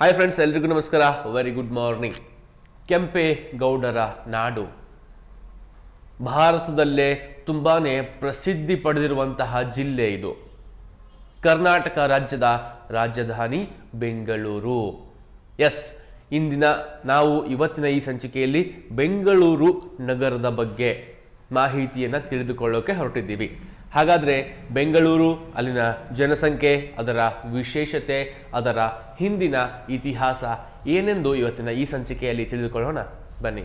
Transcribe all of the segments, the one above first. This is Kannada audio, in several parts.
ಹಾಯ್ ಫ್ರೆಂಡ್ಸ್, ಎಲ್ರಿಗೂ ನಮಸ್ಕಾರ. Very good morning. ಕೆಂಪೇಗೌಡರ ನಾಡು ಭಾರತದಲ್ಲೇ ತುಂಬಾನೇ ಪ್ರಸಿದ್ಧಿ ಪಡೆದಿರುವಂತಹ ಜಿಲ್ಲೆ ಇದು. ಕರ್ನಾಟಕ ರಾಜ್ಯದ ರಾಜಧಾನಿ ಬೆಂಗಳೂರು. ಎಸ್, ಇವತ್ತಿನ ಈ ಸಂಚಿಕೆಯಲ್ಲಿ ಬೆಂಗಳೂರು ನಗರದ ಬಗ್ಗೆ ಮಾಹಿತಿಯನ್ನು ತಿಳಿದುಕೊಳ್ಳೋಕೆ ಹೊರಟಿದ್ದೀವಿ. ಹಾಗಾದರೆ ಬೆಂಗಳೂರು, ಅಲ್ಲಿನ ಜನಸಂಖ್ಯೆ, ಅದರ ವಿಶೇಷತೆ, ಅದರ ಹಿಂದಿನ ಇತಿಹಾಸ ಏನೆಂದು ಇವತ್ತಿನ ಈ ಸಂಚಿಕೆಯಲ್ಲಿ ತಿಳಿದುಕೊಳ್ಳೋಣ ಬನ್ನಿ.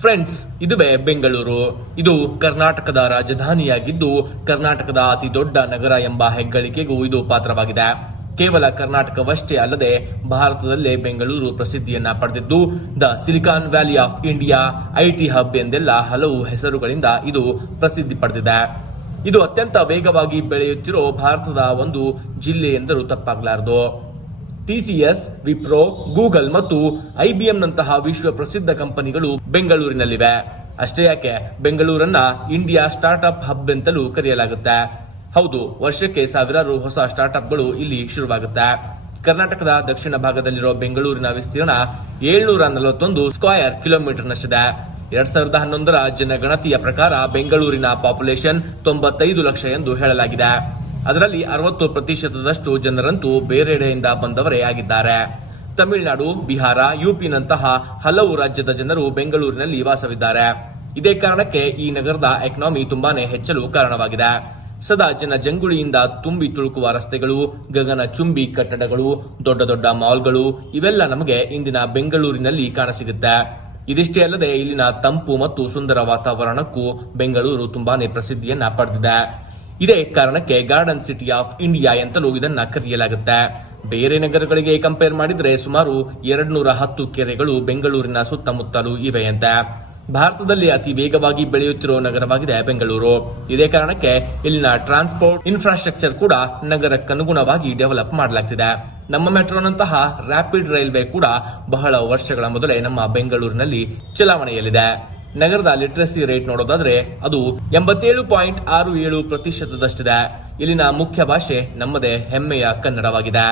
ಫ್ರೆಂಡ್ಸ್, ಇದುವೇ ಬೆಂಗಳೂರು. ಇದು ಕರ್ನಾಟಕದ ರಾಜಧಾನಿಯಾಗಿದ್ದು ಕರ್ನಾಟಕದ ಅತಿ ದೊಡ್ಡ ನಗರ ಎಂಬ ಹೆಗ್ಗಳಿಕೆಗೂ ಇದು ಪಾತ್ರವಾಗಿದೆ. ಕೇವಲ ಕರ್ನಾಟಕವಷ್ಟೇ ಅಲ್ಲದೆ ಭಾರತದಲ್ಲೇ ಬೆಂಗಳೂರು ಪ್ರಸಿದ್ಧಿಯನ್ನ ಪಡೆದಿದ್ದು the silicon valley of India, IT hub ಎಂದೆಲ್ಲ ಹಲವು ಹೆಸರುಗಳಿಂದ ಇದು ಪ್ರಸಿದ್ಧಿ ಪಡೆದಿದೆ. ಇದು ಅತ್ಯಂತ ವೇಗವಾಗಿ ಬೆಳೆಯುತ್ತಿರೋ ಭಾರತದ ಒಂದು ಜಿಲ್ಲೆ ಎಂದರೂ ತಪ್ಪಾಗಲಾರದು. ಟಿಸಿಎಸ್, ವಿಪ್ರೋ, ಗೂಗಲ್ ಮತ್ತು ಐಬಿಎಂ ನಂತಹ ವಿಶ್ವ ಪ್ರಸಿದ್ಧ ಕಂಪನಿಗಳು ಬೆಂಗಳೂರಿನಲ್ಲಿವೆ. ಅಷ್ಟೇ ಯಾಕೆ, ಬೆಂಗಳೂರನ್ನ ಇಂಡಿಯಾ ಸ್ಟಾರ್ಟ್ಅಪ್ ಹಬ್ ಎಂತಲೂ ಕರೆಯಲಾಗುತ್ತೆ. ಹೌದು, ವರ್ಷಕ್ಕೆ ಸಾವಿರಾರು ಹೊಸ ಸ್ಟಾರ್ಟ್ಅಪ್ಗಳು ಇಲ್ಲಿ ಶುರುವಾಗುತ್ತೆ. ಕರ್ನಾಟಕದ ದಕ್ಷಿಣ ಭಾಗದಲ್ಲಿರೋ ಬೆಂಗಳೂರಿನ ವಿಸ್ತೀರ್ಣ 741 ಸ್ಕ್ವೇರ್ ಕಿಲೋಮೀಟರ್ನಷ್ಟಿದೆ. 2011ರ ಜನಗಣತಿಯ ಪ್ರಕಾರ ಬೆಂಗಳೂರಿನ ಪಾಪ್ಯುಲೇಷನ್ 95 ಲಕ್ಷ ಎಂದು ಹೇಳಲಾಗಿದೆ. ಅದರಲ್ಲಿ 60% ಜನರಂತೂ ಬೇರೆಡೆಯಿಂದ ಬಂದವರೇ ಆಗಿದ್ದಾರೆ. ತಮಿಳುನಾಡು, ಬಿಹಾರ, ಯುಪಿನಂತಹ ಹಲವು ರಾಜ್ಯದ ಜನರು ಬೆಂಗಳೂರಿನಲ್ಲಿ ವಾಸವಿದ್ದಾರೆ. ಇದೇ ಕಾರಣಕ್ಕೆ ಈ ನಗರದ ಎಕಾನಮಿ ತುಂಬಾನೇ ಹೆಚ್ಚಲು ಕಾರಣವಾಗಿದೆ. ಸದಾ ಜನಜಂಗುಳಿಯಿಂದ ತುಂಬಿ ತುಳುಕುವ ರಸ್ತೆಗಳು, ಗಗನ ಚುಂಬಿ ಕಟ್ಟಡಗಳು, ದೊಡ್ಡ ದೊಡ್ಡ ಮಾಲ್ಗಳು ಇವೆಲ್ಲ ನಮಗೆ ಇಂದಿನ ಬೆಂಗಳೂರಿನಲ್ಲಿ ಕಾಣಸಿಗುತ್ತೆ. ಇದಿಷ್ಟೇ ಅಲ್ಲದೆ ಇಲ್ಲಿನ ತಂಪು ಮತ್ತು ಸುಂದರ ವಾತಾವರಣಕ್ಕೂ ಬೆಂಗಳೂರು ತುಂಬಾನೇ ಪ್ರಸಿದ್ಧಿಯನ್ನ ಪಡೆದಿದೆ. ಇದೇ ಕಾರಣಕ್ಕೆ ಗಾರ್ಡನ್ ಸಿಟಿ ಆಫ್ ಇಂಡಿಯಾ ಎಂತಲೂ ಇದನ್ನ ಕರೆಯಲಾಗುತ್ತೆ. ಬೇರೆ ನಗರಗಳಿಗೆ ಕಂಪೇರ್ ಮಾಡಿದ್ರೆ ಸುಮಾರು 210 ಕೆರೆಗಳು ಬೆಂಗಳೂರಿನ ಸುತ್ತಮುತ್ತಲೂ ಇವೆಯಂತೆ. ಭಾರತದಲ್ಲಿ ಅತಿ ವೇಗವಾಗಿ ಬೆಳೆಯುತ್ತಿರುವ ನಗರವಾಗಿದೆ ಬೆಂಗಳೂರು. ಇದೇ ಕಾರಣಕ್ಕೆ ಇಲ್ಲಿನ ಟ್ರಾನ್ಸ್ಪೋರ್ಟ್ ಇನ್ಫ್ರಾಸ್ಟ್ರಕ್ಚರ್ ಕೂಡ ನಗರಕ್ಕನುಗುಣವಾಗಿ ಡೆವಲಪ್ ಮಾಡಲಾಗ್ತಿದೆ. ನಮ್ಮ ಮೆಟ್ರೋನಂತಹ ರ್ಯಾಪಿಡ್ ರೈಲ್ವೆ ಕೂಡ ಬಹಳ ವರ್ಷಗಳ ಮೊದಲೇ ನಮ್ಮ ಬೆಂಗಳೂರಿನಲ್ಲಿ ಚಲಾವಣೆಯಲ್ಲಿದೆ. ನಗರದ ಲಿಟ್ರಸಿ ರೇಟ್ ನೋಡೋದಾದ್ರೆ ಅದು 87.67%. ಇಲ್ಲಿನ ಮುಖ್ಯ ಭಾಷೆ ನಮ್ಮದೇ ಹೆಮ್ಮೆಯ ಕನ್ನಡವಾಗಿದೆ.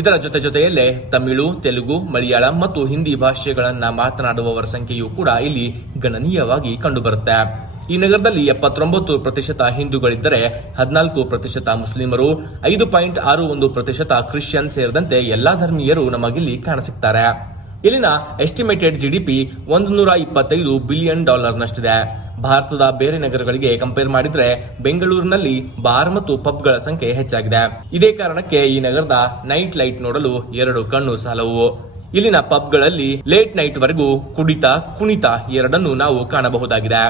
ಇದರ ಜೊತೆಯಲ್ಲೇ ತಮಿಳು, ತೆಲುಗು, ಮಲಯಾಳಂ ಮತ್ತು ಹಿಂದಿ ಭಾಷೆಗಳನ್ನ ಮಾತನಾಡುವವರ ಸಂಖ್ಯೆಯೂ ಕೂಡ ಇಲ್ಲಿ ಗಣನೀಯವಾಗಿ ಕಂಡುಬರುತ್ತೆ. ಈ ನಗರದಲ್ಲಿ 79% ಹಿಂದೂಗಳಿದ್ದರೆ 14% ಮುಸ್ಲಿಮರು, 5.61% ಕ್ರಿಶ್ಚಿಯನ್ ಸೇರಿದಂತೆ ಎಲ್ಲಾ ಧರ್ಮೀಯರು ನಮಗಿಲ್ಲಿ ಕಾಣಸಿಗ್ತಾರೆ. ಇಲ್ಲಿನ ಎಸ್ಟಿಮೇಟೆಡ್ ಜಿಡಿಪಿ $125 ಬಿಲಿಯನ್ ನಷ್ಟಿದೆ. ಭಾರತದ ಬೇರೆ ನಗರಗಳಿಗೆ ಕಂಪೇರ್ ಮಾಡಿದ್ರೆ ಬೆಂಗಳೂರಿನಲ್ಲಿ ಬಾರ್ ಮತ್ತು ಪಬ್ಗಳ ಸಂಖ್ಯೆ ಹೆಚ್ಚಾಗಿದೆ. ಇದೇ ಕಾರಣಕ್ಕೆ ಈ ನಗರದ ನೈಟ್ ಲೈಟ್ ನೋಡಲು 2 ಕಣ್ಣು ಸಾಲವು. ಇಲ್ಲಿನ ಪಬ್ಗಳಲ್ಲಿ ಲೇಟ್ ನೈಟ್ ವರೆಗೂ ಕುಣಿತ ಎರಡನ್ನೂ ನಾವು ಕಾಣಬಹುದಾಗಿದೆ.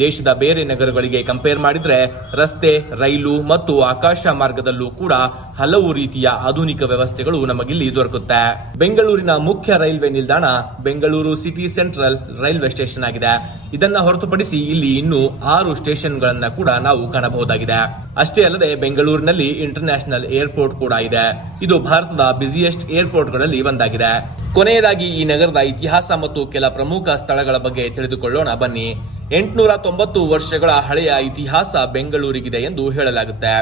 ದೇಶದ ಬೇರೆ ನಗರಗಳಿಗೆ ಕಂಪೇರ್ ಮಾಡಿದ್ರೆ ರಸ್ತೆ, ರೈಲು ಮತ್ತು ಆಕಾಶ ಮಾರ್ಗದಲ್ಲೂ ಕೂಡ ಹಲವು ರೀತಿಯ ಆಧುನಿಕ ವ್ಯವಸ್ಥೆಗಳು ನಮಗಿಲ್ಲಿ ದೊರಕುತ್ತೆ. ಬೆಂಗಳೂರಿನ ಮುಖ್ಯ ರೈಲ್ವೆ ನಿಲ್ದಾಣ Bengaluru city central railway station ಆಗಿದೆ. ಇದನ್ನ ಹೊರತುಪಡಿಸಿ ಇಲ್ಲಿ ಇನ್ನೂ 6 ಸ್ಟೇಷನ್ಗಳನ್ನ ಕೂಡ ನಾವು ಕಾಣಬಹುದಾಗಿದೆ. ಅಷ್ಟೇ ಅಲ್ಲದೆ ಬೆಂಗಳೂರಿನಲ್ಲಿ ಇಂಟರ್ನ್ಯಾಷನಲ್ ಏರ್ಪೋರ್ಟ್ ಕೂಡ ಇದೆ. ಇದು ಭಾರತದ ಬ್ಯುಸಿಯೆಸ್ಟ್ ಏರ್ಪೋರ್ಟ್ಗಳಲ್ಲಿ ಒಂದಾಗಿದೆ. ಕೊನೆಯದಾಗಿ ಈ ನಗರದ ಇತಿಹಾಸ ಮತ್ತು ಕೆಲ ಪ್ರಮುಖ ಸ್ಥಳಗಳ ಬಗ್ಗೆ ತಿಳಿದುಕೊಳ್ಳೋಣ ಬನ್ನಿ. 890 ವರ್ಷಗಳ ಹಳೆಯ ಇತಿಹಾಸ ಬೆಂಗಳೂರಿಗಿದೆ ಎಂದು ಹೇಳಲಾಗುತ್ತೆ.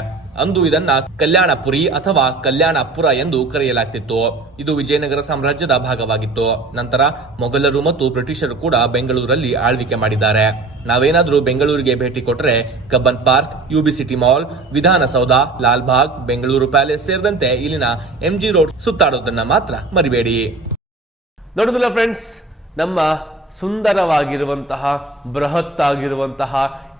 ಅಂದು ಇದನ್ನ ಕಲ್ಯಾಣಪುರಿ ಅಥವಾ ಕಲ್ಯಾಣಪುರ ಎಂದು ಕರೆಯಲಾಗ್ತಿತ್ತು. ಇದು ವಿಜಯನಗರ ಸಾಮ್ರಾಜ್ಯದ ಭಾಗವಾಗಿತ್ತು. ನಂತರ ಮೊಘಲರು ಮತ್ತು ಬ್ರಿಟಿಷರು ಕೂಡ ಬೆಂಗಳೂರಲ್ಲಿ ಆಳ್ವಿಕೆ ಮಾಡಿದ್ದಾರೆ. ನಾವೇನಾದ್ರೂ ಬೆಂಗಳೂರಿಗೆ ಭೇಟಿ ಕೊಟ್ಟರೆ Cubbon park, UB city mall, Vidhana Soudha, Lal Bagh, Bengaluru palace ಸೇರಿದಂತೆ ಇಲ್ಲಿನ MG ರೋಡ್ ಸುತ್ತಾಡೋದನ್ನ ಮಾತ್ರ ಮರಿಬೇಡಿ. ನೋಡುದಿಲ್ಲ ಫ್ರೆಂಡ್ಸ್, ನಮ್ಮ ಸುಂದರವಾಗಿರುವಂತಹ, ಬೃಹತ್ತಾಗಿರುವಂತಹ,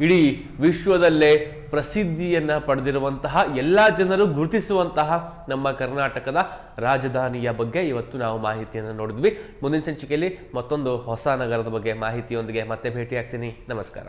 ಇಡೀ ವಿಶ್ವದಲ್ಲೇ ಪ್ರಸಿದ್ಧಿಯನ್ನ ಪಡೆದಿರುವಂತಹ, ಎಲ್ಲ ಜನರು ಗುರುತಿಸುವಂತಹ ನಮ್ಮ ಕರ್ನಾಟಕದ ರಾಜಧಾನಿಯ ಬಗ್ಗೆ ಇವತ್ತು ನಾವು ಮಾಹಿತಿಯನ್ನು ನೋಡಿದ್ವಿ. ಮುಂದಿನ ಸಂಚಿಕೆಯಲ್ಲಿ ಮತ್ತೊಂದು ಹೊಸ ನಗರದ ಬಗ್ಗೆ ಮಾಹಿತಿಯೊಂದಿಗೆ ಮತ್ತೆ ಭೇಟಿ ಆಗ್ತೀನಿ. ನಮಸ್ಕಾರ.